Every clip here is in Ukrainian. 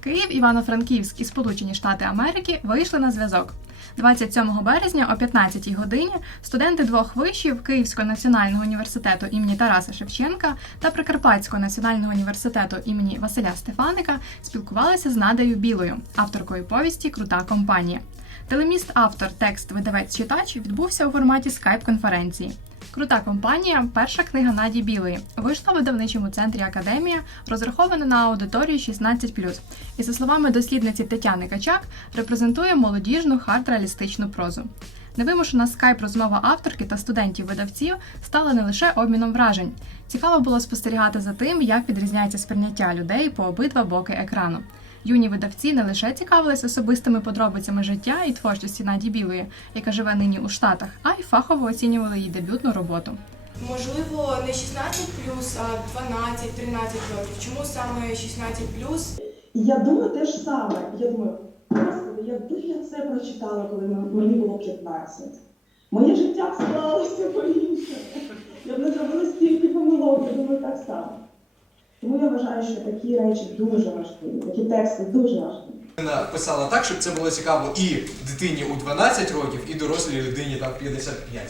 Київ, Івано-Франківськ і Сполучені Штати Америки вийшли на зв'язок. 27 березня о 15-й годині студенти двох вишів Київського національного університету імені Тараса Шевченка та Прикарпатського національного університету імені Василя Стефаника спілкувалися з Надею Білою, авторкою повісті Крута компанія. Телеміст, автор, текст, видавець читач відбувся у форматі скайп-конференції. Крута компанія перша книга Наді Білої. Вийшла в видавничому центрі Академія, розрахована на аудиторію 16+. І за словами дослідниці Тетяни Качак, репрезентує молодіжну хард-реалістичну прозу. Невимушена скайп-розмова авторки та студентів-видавців стала не лише обміном вражень. Цікаво було спостерігати за тим, як відрізняється сприйняття людей по обидва боки екрану. Юні видавці не лише цікавились особистими подробицями життя і творчості Наді Білої, яка живе нині у Штатах, а й фахово оцінювали її дебютну роботу. Можливо, не 16 а 12, 13 років. Чому саме 16 І я думаю те ж саме. Я думаю, господи, якби я це прочитала, коли мені було 15. Моє життя склалося по-іншому. Я б не зробила стільки помилок, я думаю, так само. Тому я вважаю, що такі речі дуже важливі, такі тексти дуже важливі. Вона писала так, щоб це було цікаво і дитині у 12 років, і дорослій людині там 55.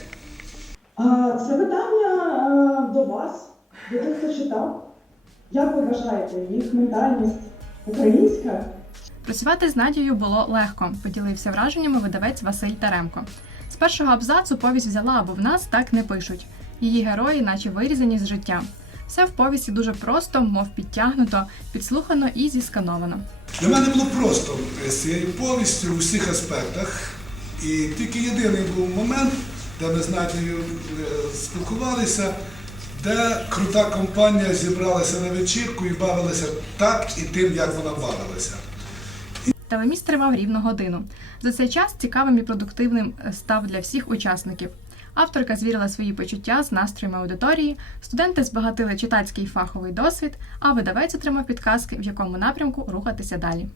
А, це питання до вас, до тих, хто читав. Як ви вважаєте, їх ментальність українська? Працювати з Надією було легко, поділився враженнями видавець Василь Теремко. З першого абзацу повість взяла, бо в нас так не пишуть. Її герої, наче вирізані з життя. Все в повісті дуже просто, мов підтягнуто, підслухано і зіскановано. Для мене було просто з цією повістю у всіх аспектах. І тільки єдиний був момент, де ми з Надією е, спілкувалися, де крута компанія зібралася на вечірку і бавилася так і тим, як вона бавилася. Телеміст тривав рівно годину. За цей час цікавим і продуктивним е, став для всіх учасників. Авторка звірила свої почуття з настроями аудиторії, студенти збагатили читацький фаховий досвід, а видавець отримав підказки, в якому напрямку рухатися далі.